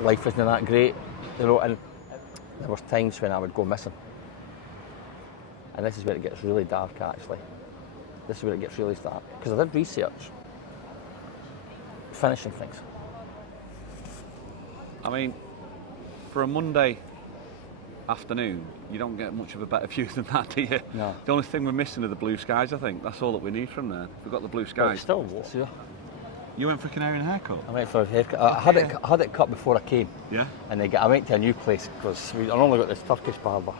life isn't that great, you know, and there was times when I would go missing. And this is where it gets really dark, actually. This is where it gets really dark. Because I did research, finishing things. I mean, for a Monday afternoon, you don't get much of a better view than that, do you? No. The only thing we're missing are the blue skies, I think. That's all that we need from there. We've got the blue But skies. it's still warm. You went for a Canarian haircut? I went for a haircut. I had it cut before I came. Yeah? And I went to a new place because I only got this Turkish barber.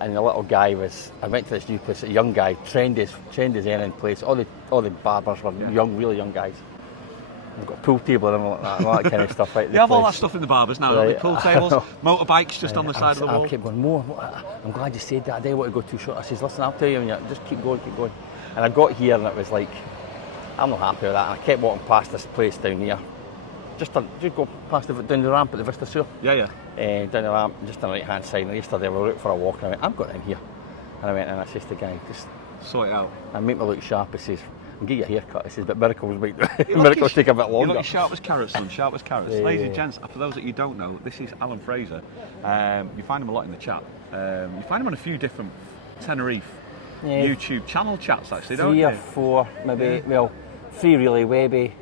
And the little guy I went to this new place, a young guy, trained his earning place. All the barbers were young, really young guys. We've got a pool table and all that kind of stuff. Right, you have all that stuff in the barbers now, right. Like pool tables, motorbikes just on the side of the wall. I kept going, more. I'm glad you said that. I didn't want to go too short. I says, listen, I'll tell you, just keep going. And I got here and it was like, I'm not happy with that. And I kept walking past this place down here. Just go past down the ramp at the Vista Sur. Yeah. Down the ramp, just on the right hand side. And yesterday we were out for a walk and I went, I'm going in here. And I went and I says to the guy, just sort it out. And make me look sharp. He says, I'll get you a haircut. He says, but miracles take a bit longer. You look sharp as carrots, son, sharp as carrots. Ladies and gents, for those that you don't know, this is Alan Fraser. You find him a lot in the chat. You find him on a few different Tenerife YouTube channel chats, actually, don't you? 3 or 4, maybe. Well, 3 really. Webby,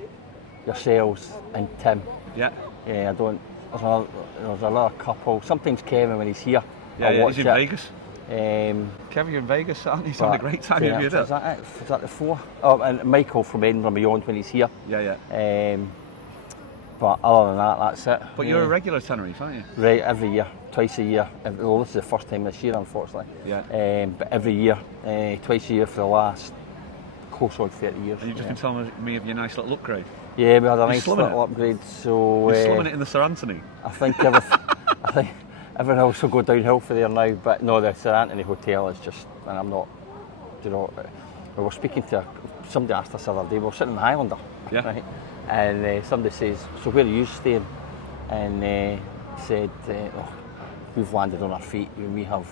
yourselves, and Tim. Yeah. Yeah, I don't. There's another couple. Sometimes Kevin when he's here. He's in Vegas. Kevin, you're in Vegas, aren't you? He's having a great time with you. Is that it? Is that the 4? Oh, and Michael from Edinburgh Beyond when he's here. Yeah. But other than that, that's it. But you're a regular Tenerife, aren't you? Right, every year, twice a year. Well, this is the first time this year, unfortunately. Yeah. But every year, twice a year for the last close on 30 years. And you've just been telling me of your nice little upgrade. Yeah, we had a nice little upgrade. So you're slumming it in the Sir Anthony. I think everything else will go downhill for there now. But no, the Sir Anthony Hotel is just, and I'm not, we were speaking to somebody asked us the other day. We were sitting in the Highlander, right? And somebody says, so where are you staying? And said, we've landed on our feet. We have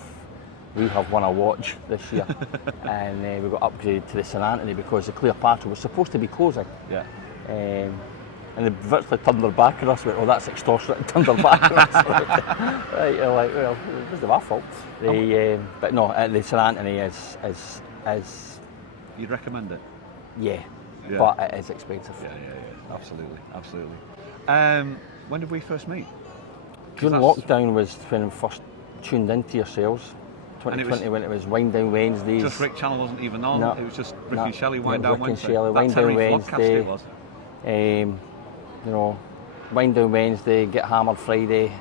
won a watch this year. And we got upgraded to the St Anthony because the Cleopatra was supposed to be closing. Yeah. And they virtually turned their back on us. Went, oh, that's extortionate. And turned their back on us. Right, you're like, well, it wasn't my fault. But no, the St Anthony is. You'd recommend it? Yeah. But it is expensive. Yeah. Absolutely. When did we first meet? During lockdown was when we first tuned into yourselves. 2020 when it was Wind Down Wednesdays. Just Rick Channel wasn't even on. No, it was just Rick and Shelley Wind Down Wednesday. Rick and Shelley Wind Down Wednesday. It was. Wind Down Wednesday, Get Hammered Friday,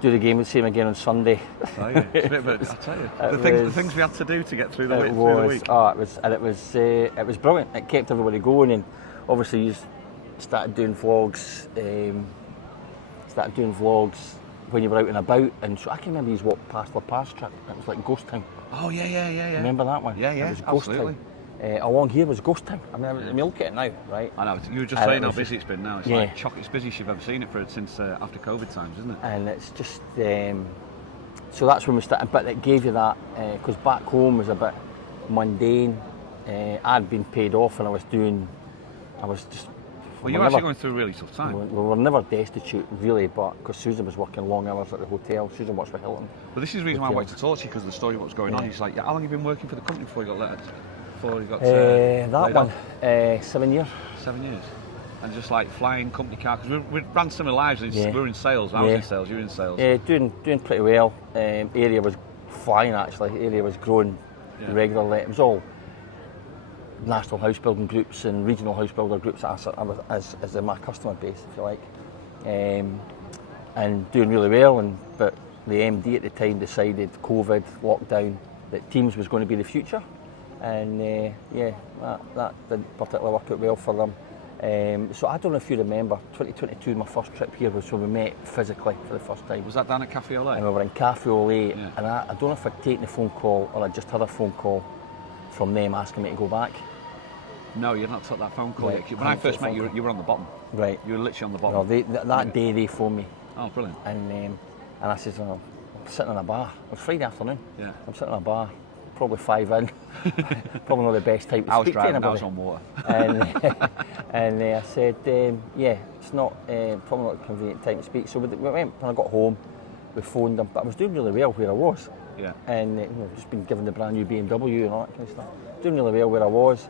do the game the same again on Sunday. I tell you, it's a bit of a, I tell you, the things we had to do to get through the week. It was brilliant. It kept everybody going, and obviously you started doing vlogs. When you were out and about, and so I can remember you walked past La Paz trip. It was like Ghost Town. Oh yeah. Remember that one? Yeah, it was absolutely. Ghost Town. Along here was Ghost Town. I mean, look at it now, right? I know. You were just saying how busy it's been now. It's like it's busiest you've ever seen it since after COVID times, isn't it? And it's just so that's when we started. But it gave you that because back home was a bit mundane. I'd been paid off, and I was just. Well, you were actually going through a really tough time. We were never destitute, really, but because Susan was working long hours at the hotel. Susan works for Hilton. But this is the reason why I wanted to talk to you, because the story of what's going on. He's like, how long have you been working for the company before you got let? That one, 7 years. 7 years. And just like flying company car, because we ran similar lives. We were in sales. I was in sales. You were in sales. Yeah, doing pretty well. Area was flying actually. Area was growing regularly. It was all national house building groups and regional house builder groups as my customer base, if you like, and doing really well. But the MD at the time decided COVID lockdown that Teams was going to be the future, and that didn't particularly work out well for them. So I don't know if you remember, 2022, my first trip here was when we met physically for the first time. Was that down at Cafe Olé? And we were in Cafe Olé, and I don't know if I'd taken the phone call or I just had a phone call from them asking me to go back. No, you'd not took that phone call yet. When I first met you, you were on the bottom. Right. You were literally on the bottom. No, that day they phoned me. Oh, brilliant. And I said, I'm sitting in a bar. It was Friday afternoon. Yeah. I'm sitting in a bar, probably 5 in. Probably not the best time to I was speak to driving, I anybody. was on water. And I said, yeah, it's not probably not a convenient time to speak. So we went, when I got home, we phoned them, but I was doing really well where I was. Yeah. And just been given the brand new BMW and all that kind of stuff. Doing really well where I was.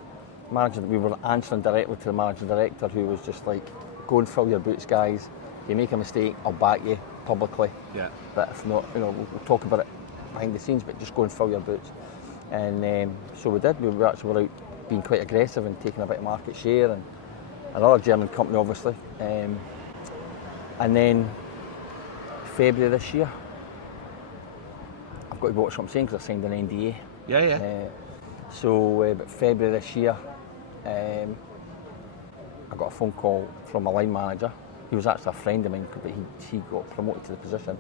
We were answering directly to the managing director, who was just like, go and fill your boots, guys. If you make a mistake, I'll back you publicly. Yeah. But if not, we'll talk about it behind the scenes, but just go and fill your boots. And so we did. We were actually out being quite aggressive and taking a bit of market share, and another German company, obviously. And then February this year, I've got to watch what I'm saying because I signed an NDA. Yeah. But February this year, I got a phone call from a line manager. He was actually a friend of mine, but he got promoted to the position,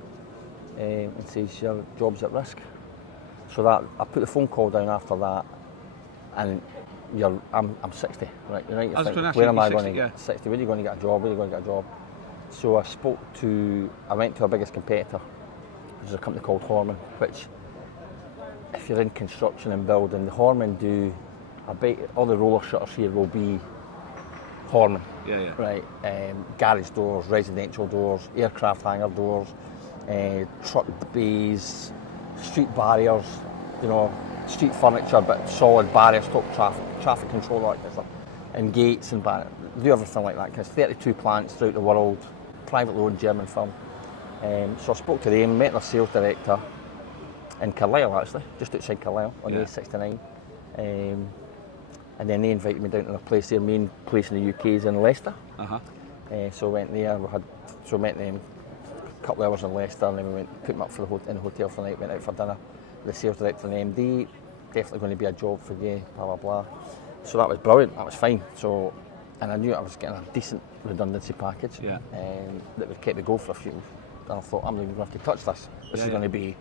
and says your job's at risk. So that I put the phone call down after that, and I'm 60, right? You're right. I was going to ask where you, am I 60, going to yeah. get 60? Where are you going to get a job? Where are you going to get a job? So I went to our biggest competitor, which is a company called Horman, which, if you're in construction and building, the Horman do, I bet all the roller shutters here will be Horman. Yeah. Right, garage doors, residential doors, aircraft hangar doors, truck bays, street barriers, street furniture, but solid barriers, stop traffic control, all that kind of stuff, and gates and barriers. Do everything like that. Because 32 plants throughout the world, privately owned German firm. So I spoke to them, met their sales director in Carlisle, actually, just outside Carlisle on the A69. And then they invited me down to their place. Their main place in the UK is in Leicester. So I went there. Met them a couple of hours in Leicester, and then we put them up in the hotel for the night. Went out for dinner. The sales director and the MD, definitely going to be a job for you. Blah blah blah. So that was brilliant. That was fine. So, and I knew I was getting a decent redundancy package. That would keep me going for a few. And I thought, I'm not even going to have to touch this. This is going to be,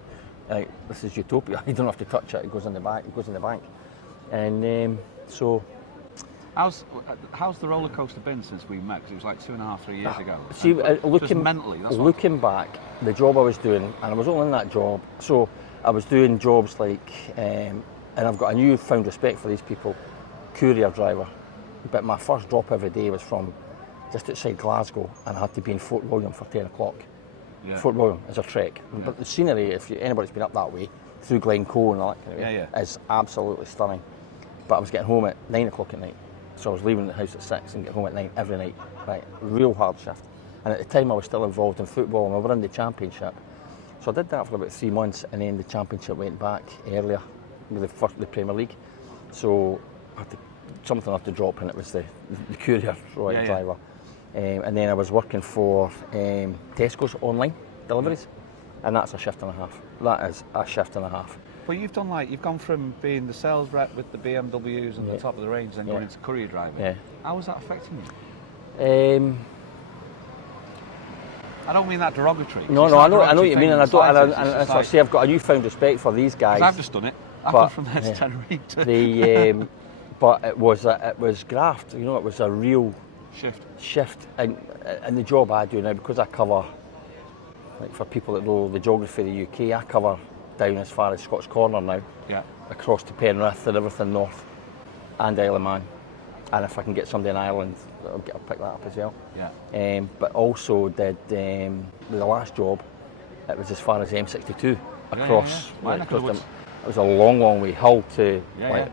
this is utopia. You don't have to touch it. It goes in the bank. It goes in the bank. And so, how's the roller coaster been since we met? Because it was like 2.5, 3 years ago. See, just mentally, looking back, the job I was doing, and I was only in that job. So I was doing jobs like, and I've got a newfound respect for these people, courier driver. But my first drop every day was from just outside Glasgow, and I had to be in Fort William for 10 o'clock. Yeah. Fort William is a trek, but the scenery, if anybody's been up that way, through Glencoe and all that kind of way, is absolutely stunning. But I was getting home at 9 o'clock at night, so I was leaving the house at 6 and getting home at 9 every night. Right, real hard shift. And at the time I was still involved in football, and we were in the championship. So I did that for about 3 months, and then the championship went back earlier with the Premier League. So something I had to drop, and it was the courier driver. And then I was working for Tesco's online deliveries, and that's a shift and a half. That is a shift and a half. But you've gone from being the sales rep with the BMWs and the top of the range, then going into courier driving. Yeah. How was that affecting you? I don't mean that derogatory. No, I know what you mean, and as I say, I've got a newfound respect for these guys. I've just done it. I've gone from there to Tenerife. But it was graft. It was a real shift, and the job I do now, because I cover, like for people that know the geography of the UK, I cover down as far as Scots Corner now, across to Penrith and everything north, and Isle of Man. And if I can get somebody in Ireland, I'll pick that up as well. But also did with the last job, it was as far as M62 across. It was a long way, Hull to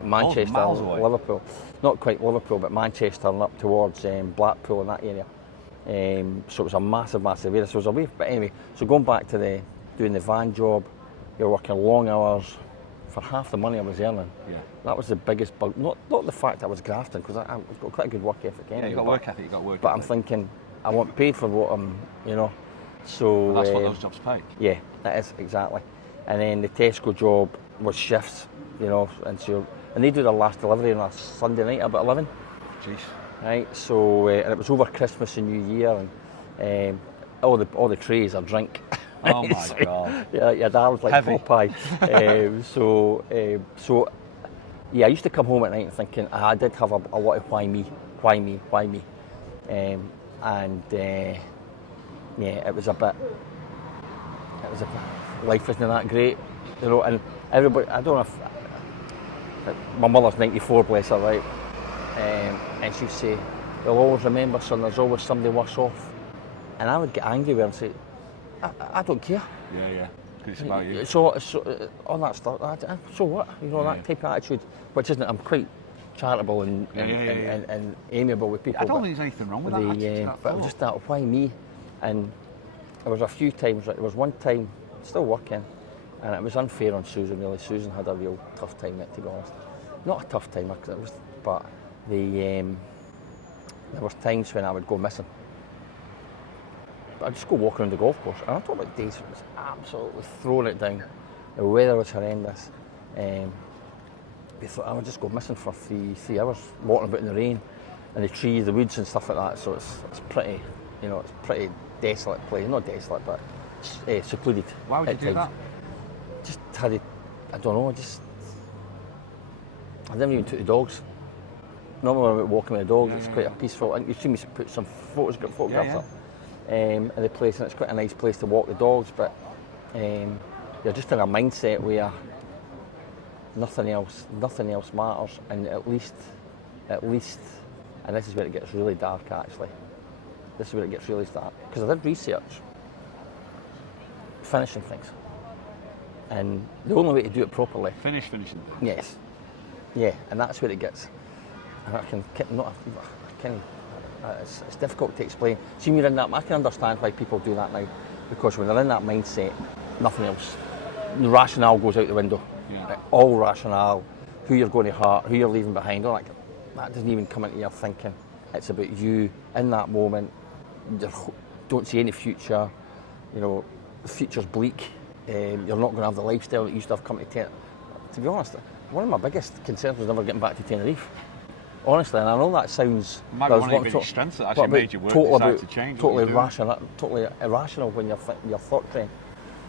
Manchester, Liverpool. Not quite Liverpool, but Manchester and up towards Blackpool and that area. So it was a massive area. So it was a way. But anyway, so going back to doing the van job, you're working long hours for half the money I was earning. That was the biggest bug. Not the fact I was grafting, because I've got quite a good work ethic anyway. You've got work ethic, But I'm thinking, I want paid for what I'm, So and that's what those jobs pay. Yeah, that is, exactly. And then the Tesco job was shifts, and they do their last delivery on a Sunday night about 11. Jeez. Right, so and it was over Christmas and New Year, and all the trays are drink. Oh my God. Yeah, your dad was like Popeye. I used to come home at night thinking I did have a lot of why me, it was a bit. Life isn't that great, and everybody. I don't know if My mother's 94, bless her, right? And she'd say, "You'll always remember, son, there's always somebody worse off." And I would get angry with her and say, I don't care. Yeah. It's about you. So all that stuff, so what? You know, that type of attitude, which isn't, I'm quite charitable and amiable with people. I don't think there's anything wrong with that attitude. But just that, why me? And there was a few times, there was one time, still working, and it was unfair on Susan, really. Susan had a real tough time, to be honest. Not a tough time, but there was times when I would go missing. But I'd just go walk around the golf course, and I'm talking about days when it was absolutely throwing it down. The weather was horrendous. I would just go missing for three hours, walking about in the rain, and the trees, the woods and stuff like that. So it's pretty, it's pretty desolate place. Not desolate, but secluded. Why would you do that? Just had it, I don't know, I never even took the dogs. Normally when I'm walking with the dogs, it's quite a peaceful. I think you've seen me put some photographs up of the place, and it's quite a nice place to walk the dogs, but you're just in a mindset where nothing else matters, and at least, and this is where it gets really dark actually. This is where it gets really dark, because I did research, finishing things, and the only way to do it properly. Finishing things? Yes. Yeah, and that's where it gets, and it's difficult to explain. See, when you're in that, I can understand why people do that now, because when they're in that mindset, nothing else, the rationale goes out the window. Yeah. All rationale, who you're going to hurt, who you're leaving behind, all that doesn't even come into your thinking. It's about you in that moment. You don't see any future. The future's bleak. You're not going to have the lifestyle that you used to have come to Tenerife. To be honest, one of my biggest concerns was never getting back to Tenerife. Honestly, and I know that sounds... It might be one of your biggest strengths that actually made you decide to change. Totally irrational when your thought train.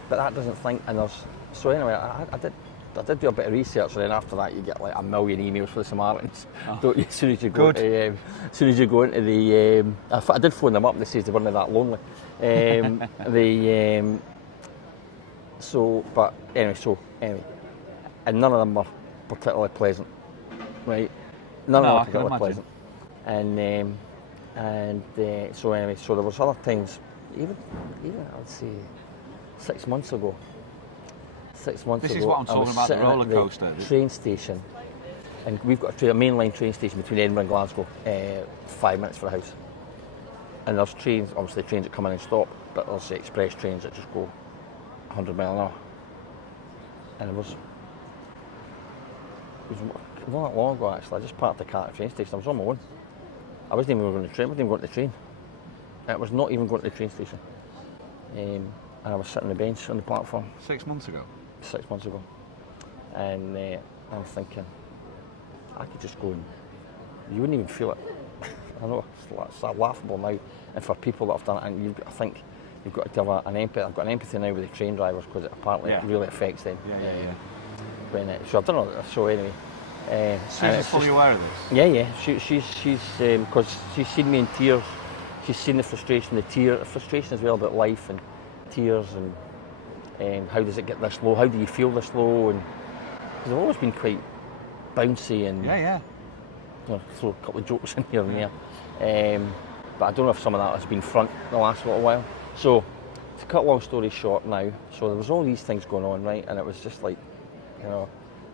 But that doesn't think, and there's... So anyway, I did do a bit of research, and then after that you get like a million emails for the Samaritans. Don't you? As soon as you go into the... I did phone them up, and they said they weren't that lonely. Anyway, and none of them were particularly pleasant, right? None of them were particularly pleasant. So there was other times, even I would say 6 months ago. This is what I'm talking about, the roller coaster. The train station, and we've got a mainline train station between Edinburgh and Glasgow, 5 minutes from the house. And there's trains, obviously trains that come in and stop, but there's express trains that just go 100 miles an hour. And it was not that long ago actually. I just parked the car at the train station. I was on my own. I wasn't even going to the train. I wasn't even going to the train. It was not even going to the train station. And I was sitting on the bench on the platform. 6 months ago? 6 months ago. And I'm thinking, I could just go and you wouldn't even feel it. I know it's laughable now, and for people that have done it, and I think you've got to have an empathy. I've got an empathy now with the train drivers, because it apparently it really affects them. So I've done all that. So anyway, Susan's fully aware of this. Yeah. She's because she's seen me in tears. She's seen the frustration, the frustration as well about life and tears and how does it get this low? How do you feel this low? And because I've always been quite bouncy and throw a couple of jokes in here and there. But I don't know if some of that has been front the last little while. So to cut long story short now, so there was all these things going on, right? And it was just like,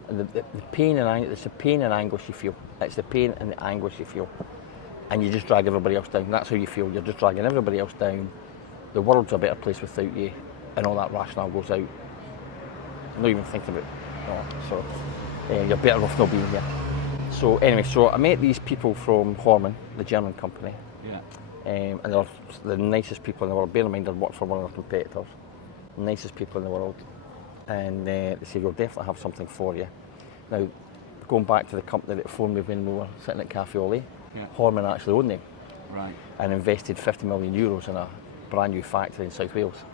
the pain and it's the pain and anguish you feel. It's the pain and the anguish you feel. And you just drag everybody else down. That's how you feel. You're just dragging everybody else down. The world's a better place without you, and all that rationale goes out. Not even thinking about it. So you're better off not being here. So anyway, I met these people from Horman, the German company. And they're the nicest people in the world. Bear in mind, I worked for one of their competitors. The nicest people in the world. And they said, we'll definitely have something for you. Now, going back to the company that phoned me when we were sitting at Cafe Ole, Horman actually owned them. Right. And invested €50 million in a brand new factory in South Wales.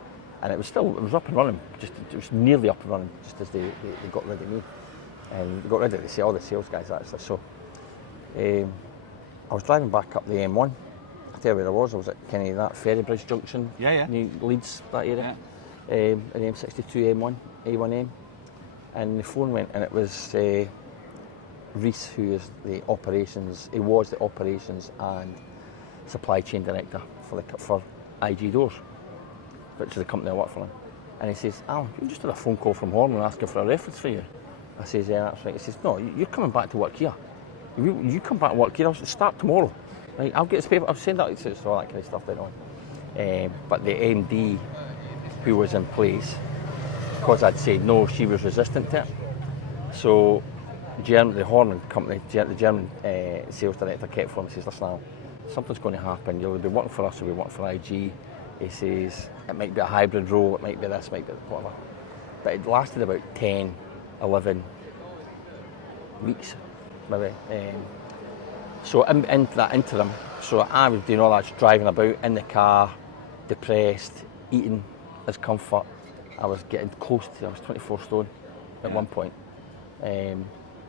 And it was up and running, it was nearly up and running, just as they got rid of me. And they got rid of all the sales guys actually. So I was driving back up the M1. I tell you where I was at kind of that Ferrybridge junction, Leeds, that area. In the M62 M1, A1M. And the phone went, and it was Reese, who is he was the operations and supply chain director for IG Doors, which is the company I work for him. And he says, Alan, you just had a phone call from Horman asking for a reference for you. I says, yeah, that's right. He says, no, you're coming back to work here. You come back to work here, I'll start tomorrow. Right, I'll get this paper, I'll send that, so all that kind of stuff then on. But the MD who was in place, because I'd said no, she was resistant to it. So the Horman company, the German sales director kept for him and says, listen, Al, something's going to happen. You'll be working for us, you'll be working for IG. He says, it might be a hybrid role, it might be this, might be whatever. But it lasted about 10, 11 weeks, maybe. So into that interim, so I was doing all that, driving about in the car, depressed, eating as comfort. I was getting close to, I was 24 stone at one point. And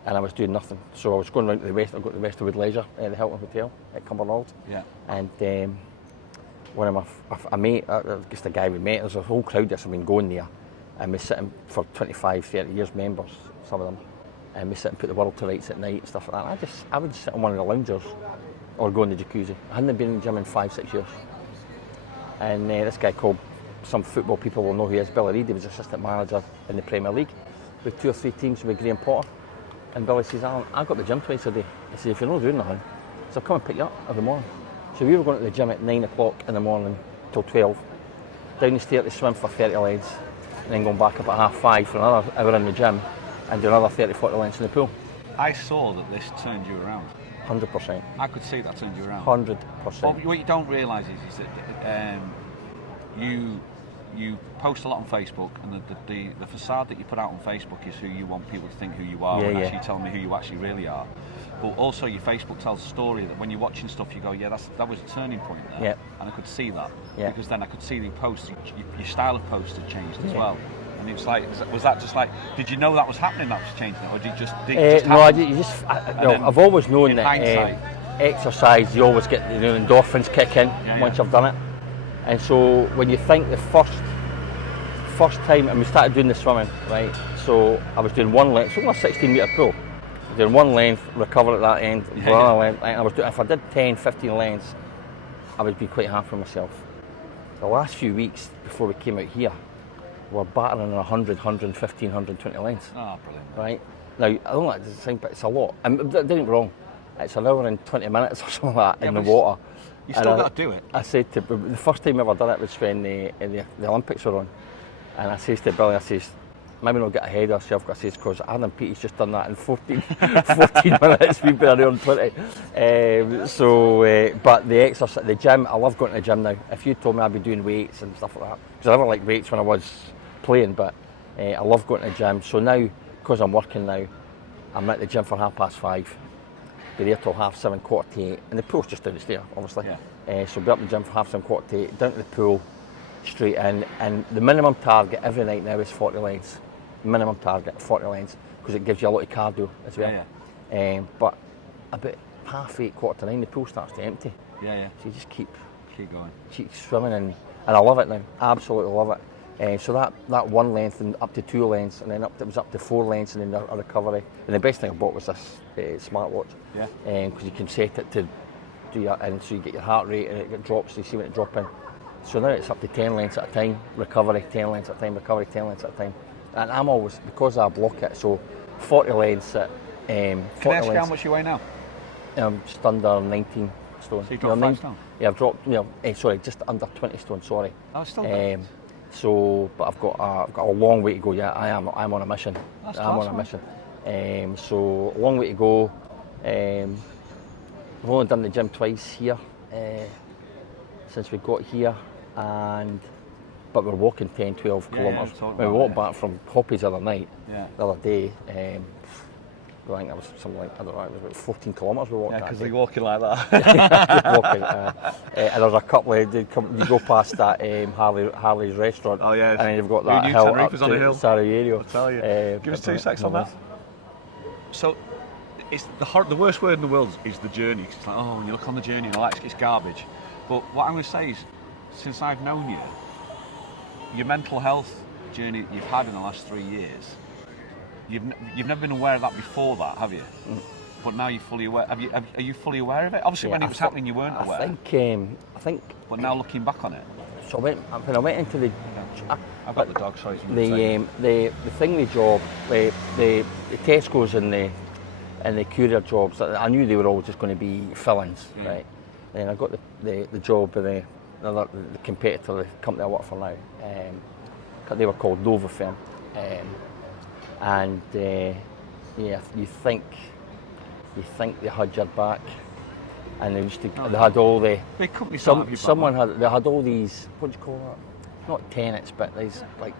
I was doing nothing. So I was going around to the west, I got to the Westerwood Leisure, the Hilton Hotel at Cumbernauld. Yeah. And one of a mate, just a guy we met, there's a whole crowd that's been going there, and we sit in for 25, 30 years, members, some of them, and we sit and put the world to rights at night and stuff like that. I would sit in one of the loungers or go in the jacuzzi. I hadn't been in the gym in 5-6 years. And this guy called, some football people will know who he is, Billy Reid. He was assistant manager in the Premier League with 2 or 3 teams with Graham Potter. And Billy says, Alan, I got to the gym twice a day. He says, if you're not doing nothing, so I'll come and pick you up every morning. So we were going to the gym at 9 o'clock in the morning till 12, down the stair to swim for 30 lengths, and then going back up at 5:30 for another hour in the gym and do another 30, 40 lengths in the pool. I saw that this turned you around. 100%. I could see that turned you around. 100%. But what you don't realise is that you post a lot on Facebook, and the facade that you put out on Facebook is who you want people to think who you are, and actually tell me who you actually really are. But also your Facebook tells a story that when you're watching stuff you go, yeah, that was a turning point there. And I could see that. Because then I could see the posts, your style of post had changed as well. And it was like, was that just like, did you know that was happening, that was changing it, or did it just happen? No, I've always known that exercise, you always get the endorphins kick in once you've done it. And so when you think the first time, and we started doing the swimming, right? So I was doing one length, so only a 16-metre pool. Doing one length, recover at that end, another length. If I did 10, 15 lengths, I would be quite happy with myself. The last few weeks before we came out here, we're battering 100, 115, 120 lengths. Oh, brilliant. Right? Now, I don't like to think, but it's a lot. And don't get me wrong, it's an hour and 20 minutes or something like that in the water. You still got to do it. I said to, the first time I ever done it was when the Olympics were on. And I says to Billy, I says, maybe not get ahead of yourself, I says, because Adam Peaty's just done that in 14 minutes, we've been around 20. But the exercise, the gym, I love going to the gym now. If you told me I'd be doing weights and stuff like that, because I never liked weights when I was playing, but I love going to the gym. So now, because I'm working now, I'm at the gym for 5:30, be there till 7:30, 7:45, and the pool's just down the stair, obviously. So be up in the gym for 7:30, 7:45, down to the pool, straight in, and the minimum target every night now is 40 lengths. Minimum target 40 lengths, because it gives you a lot of cardio as well. But about 8:30, 8:45, the pool starts to empty. So you just keep going, keep swimming, and I love it now. Absolutely love it. So that one length and up to 2 lengths, and then it was up to 4 lengths, and then a recovery. And the best thing I bought was this smartwatch, because you can set it to do your, and so you get your heart rate, and it drops. So you see when it drops in. So now it's up to 10 lengths at a time, recovery 10 lengths at a time, recovery 10 lengths at a time. And I'm always, because I block it, so 40 lengths at 40 Can I ask you how much you weigh now? Just under 19 stone. So you dropped 5 stone? Yeah, I've dropped, sorry, just under 20 stone, sorry. Oh, still good. So, but I've got a long way to go. Yeah, I'm on a mission. That's I'm on a mission. So a long way to go. We've only done the gym twice here since we got here, but we're walking 10, 12 kilometres. We walked back from Hoppies the other night, the other day. I think that was something like, I don't know, it was about 14 kilometres we walked. Yeah, because you're walking like that. And there's a couple of, you go past that Harley's restaurant. Oh yeah. And then you've got that hill up to Sarajevo. I'll tell you. Give us 2 seconds on that. So, it's the worst word in the world is the journey. It's like, oh, when you look on the journey, it's garbage. But what I'm going to say is, since I've known you, your mental health journey that you've had in the last 3 years, you've never been aware of that before that, have you? But now you're fully aware. Are you fully aware of it? Obviously, when it was happening, you weren't aware. I think. But now looking back on it. So when I went into the. I've got the dog. Sorry. The thing with job, the Tesco's and the courier jobs, I knew they were all just going to be fill-ins, right? And I got the job with the competitor, the company I work for now. They were called Nova Firm, and you think they had your back, and they used to. They had all the. Big company. They had all these. What do you call that? Not tenets, but there's like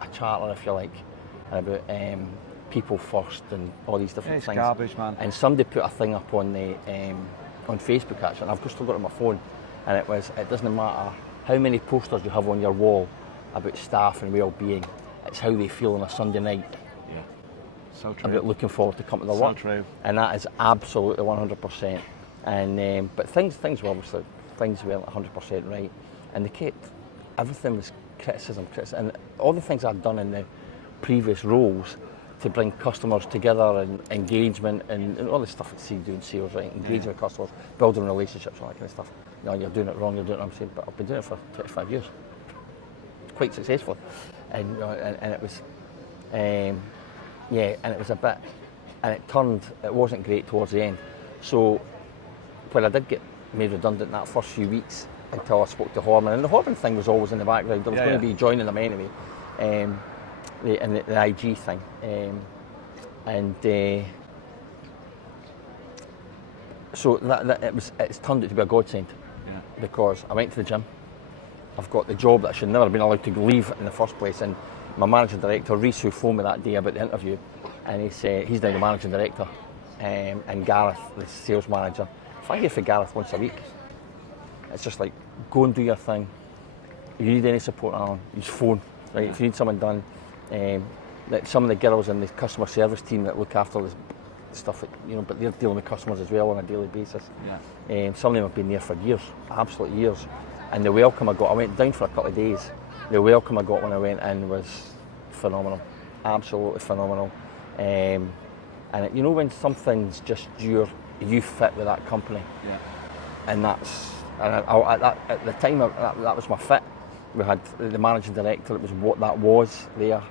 a charter, if you like, about people first and all these different things. Garbage, man. And somebody put a thing up on the on Facebook actually, and I've still got it on my phone, and it doesn't matter how many posters you have on your wall about staff and well-being, it's how they feel on a Sunday night. Yeah, so true. About looking forward to coming to work. So true. And that is absolutely 100%. And but things were obviously weren't 100% right, and they kept everything was criticism, and all the things I'd done in the previous roles to bring customers together and engagement and all the stuff that you do in sales, right? Engaging with customers, building relationships, all that kind of stuff. No, you're doing it wrong. You're doing it. I'm saying, but I've been doing it for 25 years, quite successfully, and it was, and it was a bit, and it wasn't great towards the end. So when I did get made redundant that first few weeks until I spoke to Horman, and the Horman thing was always in the background. I was going to be joining them anyway. The IG thing, so it's turned out to be a godsend, because I went to the gym. I've got the job that I should never have been allowed to leave in the first place, and my managing director, Reese, who phoned me that day about the interview, and he said he's now the managing director, and Gareth, the sales manager. If I hear from Gareth once a week, it's just like, go and do your thing. If you need any support, Alan, use phone. Right? If you need something done, like some of the girls in the customer service team that look after this stuff, but they're dealing with customers as well on a daily basis. Some of them have been there for years, absolute years, and the welcome I got. I went down for a couple of days. The welcome I got when I went in was phenomenal, absolutely phenomenal. And when something's just you fit with that company, and that's at the time that was my fit. We had the managing director. It was what that was there.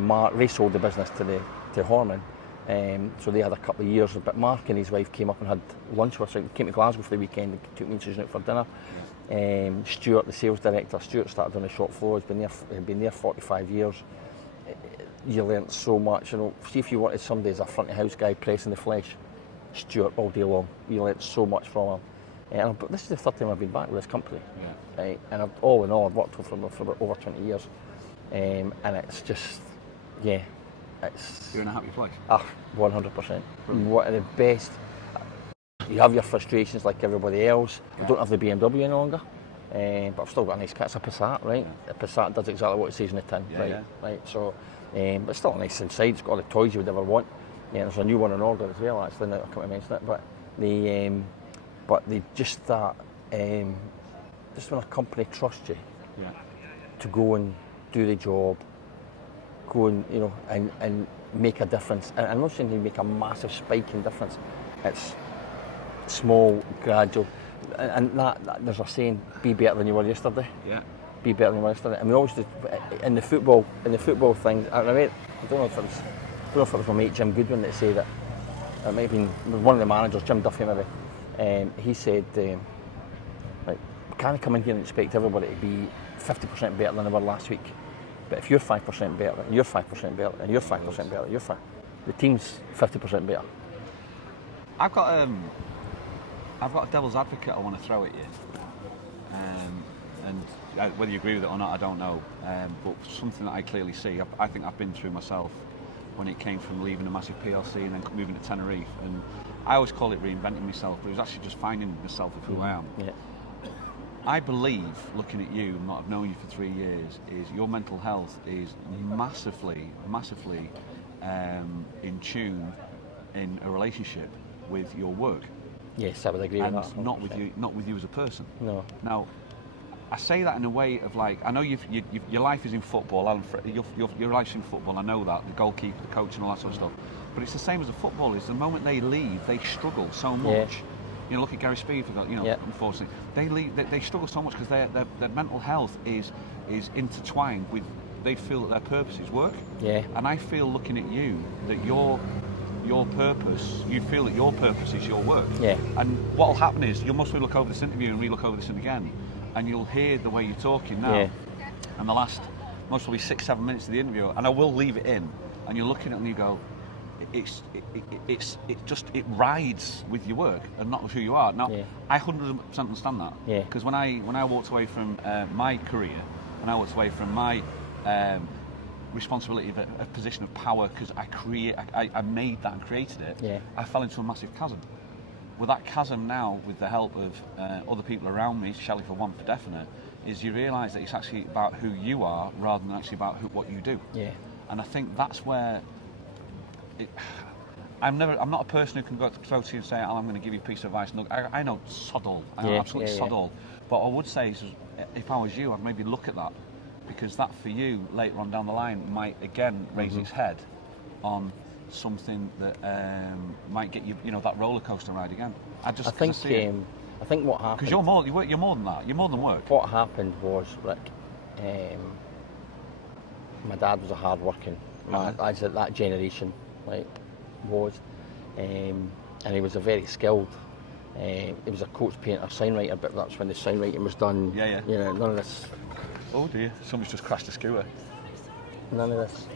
Mark, they sold the business to Horman, so they had a couple of years. But Mark and his wife came up and had lunch with us. Came to Glasgow for the weekend and took me and Susan out for dinner. Stuart, the sales director, started on the shop floor. He's been there 45 years. You learnt so much. See if you wanted somebody as a front of house guy pressing the flesh, Stuart all day long. You learnt so much from him. But this is the third time I've been back with this company. Right? And all in all, I've worked with them for about over 20 years. And it's just, it's... You're in a happy place? 100%. One of the best. You have your frustrations like everybody else. I don't have the BMW any longer, but I've still got a nice car. It's a Passat, right? A Passat does exactly what it says in the tin, right? So, but it's still nice inside. It's got all the toys you would ever want. There's a new one in order as well, actually, now I can't mention it. But just that, just when a company trusts you to go and do the job, go and and make a difference. And I'm not saying you make a massive spike in difference. It's small, gradual, and that there's a saying: be better than you were yesterday. Be better than you were yesterday. And we always do in the football thing. I don't know if it was my mate Jim Goodwin that said that. It might have been one of the managers, Jim Duffy maybe. He said, we can't come in here and expect everybody to be 50% better than they were last week. But if you're 5% better, and you're 5% better, and you're 5% better, the team's 50% better. I've got a devil's advocate I want to throw at you. And whether you agree with it or not, I don't know. But something that I clearly see, I think I've been through myself when it came from leaving a massive PLC and then moving to Tenerife. And I always call it reinventing myself, but it was actually just finding myself of who I am. I believe, looking at you, and not have known you for 3 years, is your mental health is massively in tune in a relationship with your work. Yes, I would agree with that. And not with you as a person. No. Now, I say that in a way of like, I know your life is in football, Alan. Your life's in football. I know that, the goalkeeper, the coach, and all that sort of stuff. But it's the same as a footballer. Is the moment they leave, they struggle so much. Yeah. You know, look at Gary Speed. Unfortunately, they struggle so much because their mental health is intertwined with. They feel that their purpose is work. Yeah. And I feel, looking at you, that your purpose, you feel that your purpose is your work. Yeah. And what will happen is you'll mostly look over this interview and re-look over this again, and you'll hear the way you're talking now. Yeah. And the last, most probably 6-7 minutes of the interview, and I will leave it in, and you're looking at it and you go, it rides with your work and not with who you are. Now, Yeah. I 100% understand that. Yeah. Because when I walked away from my career, and I walked away from my responsibility of a position of power, because I made that and created it, Yeah. I fell into a massive chasm. Well, that chasm now, with the help of other people around me, Shelley for one for definite, is you realise that it's actually about who you are rather than actually about what you do. Yeah. And I think that's where I'm not a person who can go to you and say, "Oh, I'm going to give you a piece of advice." Look, I know sod all. I know absolutely sod all. But I would say, is, if I was you, I'd maybe look at that, because that for you later on down the line might again raise its head on something that might get you, that roller coaster ride again. I think what happened, because you're more than that. You're more than work. What happened was, Rick, my dad was a hard working man, as that generation was, and he was a very skilled. He was a coach, painter, signwriter, but that's when the signwriting was done. Yeah. None of this. Oh dear, somebody's just crashed a scooter. None of this.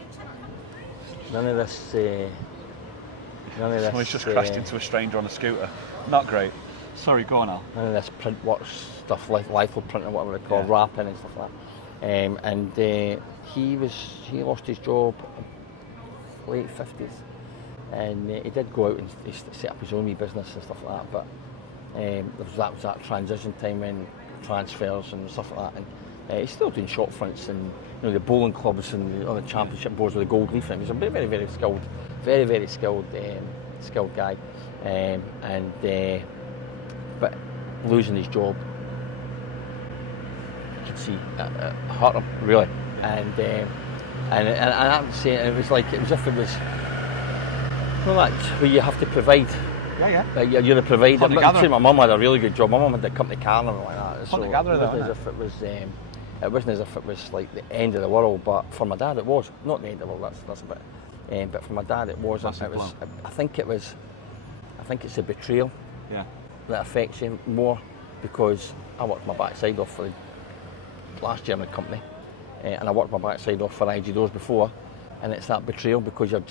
Somebody's just crashed into a stranger on a scooter. Not great. Sorry, go on, Al. None of this print work stuff, like Life print or whatever they call wrapping and stuff like that. He lost his job late 50s, and he did go out and he set up his own wee business and stuff like that. But that was that transition time when transfers and stuff like that. And he's still doing shop fronts and the bowling clubs and on the championship boards with the gold leaf. He's a very, very skilled, very skilled guy. But losing his job, you could see it hurt him really. And I have to say, it was as if it was where you have to provide. Yeah. You're the provider. Hunter-gatherer. My mum had a really good job. My mum had the company car and everything like that. Hunter-gatherer, it wasn't as if it was like the end of the world. But for my dad, it was not the end of the world. That's a bit. But for my dad, it was. I think it's the betrayal. Yeah. That affects you more, because I worked my backside off for the last year in the company, and I worked my backside off for IG Doors before, and it's that betrayal, because you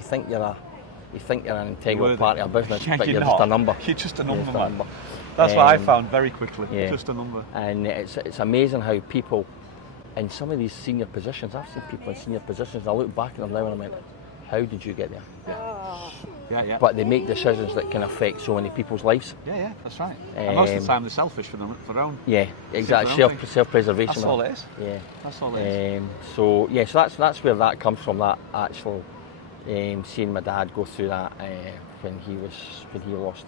think you're an integral part of a business, but you're just a number. You're just a number, man. That's what I found very quickly. Yeah. Just a number. And it's amazing how people in some of these senior positions, I've seen people in senior positions, I look back at them now and I went, how did you get there? Yeah. But they make decisions that can affect so many people's lives. Yeah, that's right. And most of the time they're selfish for their own. Yeah, exactly. Self-preservation. That's all it is. Yeah. That's all it is. So that's where that comes from. That actual seeing my dad go through that when he lost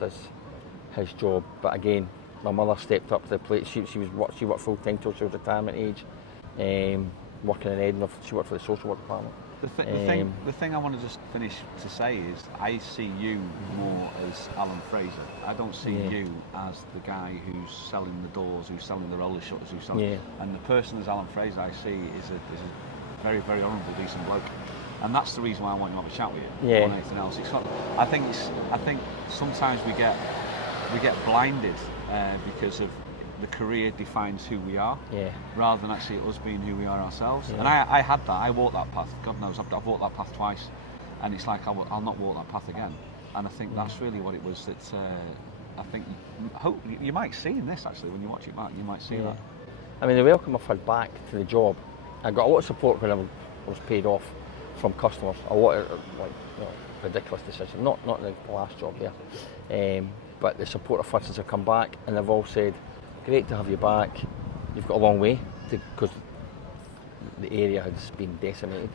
his job. But again, my mother stepped up to the plate. She worked full time till she was retirement age. Working in Edinburgh, she worked for the social work department. The thing I want to just finish to say is, I see you more as Alan Fraser. I don't see you as the guy who's selling the doors, who's selling the roller shutters, who's selling. And the person as Alan Fraser I see is a very, very honourable, decent bloke. And that's the reason why I want to have a chat with you. More than anything else. It's not, I think sometimes we get blinded because of the career defines who we are, rather than actually us being who we are ourselves. And I had that. I walked that path. God knows, I've walked that path twice, and it's like I'll not walk that path again. And I think that's really what it was. That I think you might see in this, actually, when you watch it back, you might see that. I mean, the welcome I've had back to the job, I got a lot of support when I was paid off from customers. A lot of ridiculous decisions. Not the last job there, but the support I've had since I've come back, and they've all said, great to have you back. You've got a long way because the area has been decimated.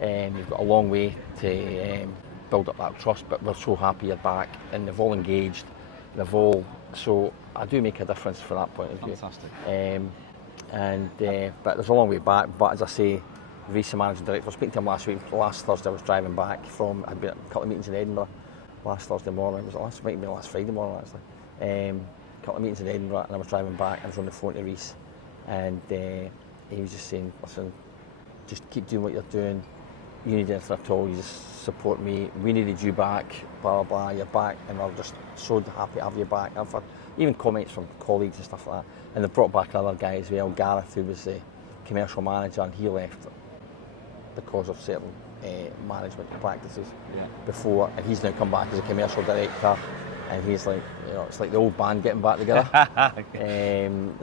You've got a long way to build up that trust, but we're so happy you're back, and they've all engaged. So I do make a difference from that point of view. Fantastic. And but there's a long way back. But as I say, Reece, the managing director, I was speaking to him last week. Last Thursday I was driving back from, I'd been at a couple of meetings in Edinburgh last Thursday morning. It might have been last Friday morning actually. A couple of meetings in Edinburgh, and I was driving back. I was on the phone to Reece, and he was just saying, listen, just keep doing what you're doing. You need anything at all, you just support me. We needed you back, blah, blah, blah, you're back, and we're just so happy to have you back. I've had even comments from colleagues and stuff like that. And they've brought back another guy as well, Gareth, who was the commercial manager, and he left because of certain management practices before, and he's now come back as a commercial director, and he's like, it's like the old band getting back together.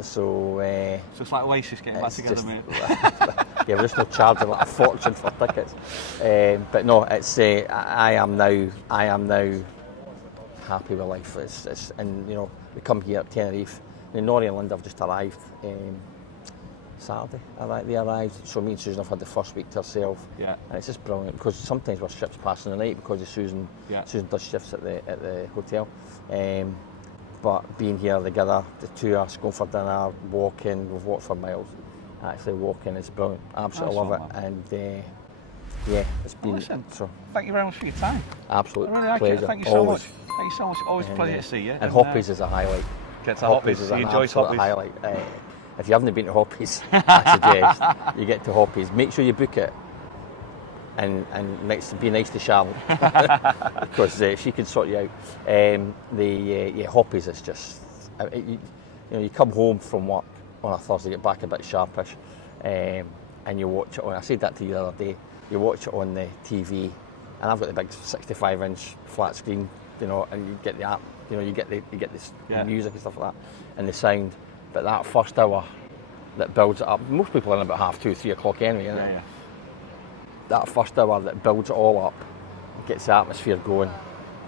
So it's like Oasis getting back together, just, mate. Yeah, we're just not charging like a fortune for tickets. But no, it's I am now happy with life. It's and we come here at Tenerife. Nori and Linda have just arrived Saturday. They arrived, so me and Susan have had the first week to ourselves. Yeah. And it's just brilliant because sometimes we're ships passing the night because of Susan. Yeah. Susan does shifts at the hotel. But being here together, the 2 hours, going for dinner, walking, we've walked for miles. Actually walking is brilliant. Absolutely love it. Man. And it's been so. Thank you very much for your time. Absolute I really like pleasure. It. Thank you so much. Thank you so much. Always a pleasure to see you. And Hoppies is a highlight. Get to Hoppies. Is You an enjoy absolute Hoppies. highlight. If you haven't been to Hoppies, I suggest you get to Hoppies. Make sure you book it, and be nice to Charlotte because she can sort you out. Hoppies is just you come home from work on a Thursday, get back a bit sharpish, and you watch it on. I said that to you the other day. You watch it on the TV, and I've got the big 65-inch flat screen, and you get the app. You get this music and stuff like that, and the sound. But that first hour that builds it up, most people are in about 2:30, 3 o'clock anyway. Yeah. That first hour that builds it all up, gets the atmosphere going,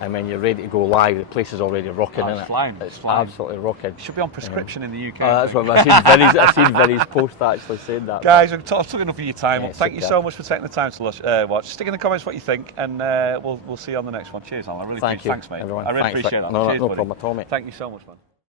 and when you're ready to go live, the place is already rocking. It's flying. It's absolutely rocking. It should be on prescription in the UK. That's what I've seen Vinny's post actually saying that. Guys, I've took enough of your time. Yeah, Thank you so much for taking the time to watch. Stick in the comments what you think, and we'll see you on the next one. Cheers, Alan. I really appreciate it. Thanks, mate. Everyone. I really appreciate that. No Cheers, buddy. problem at all, mate. Thank you so much, man.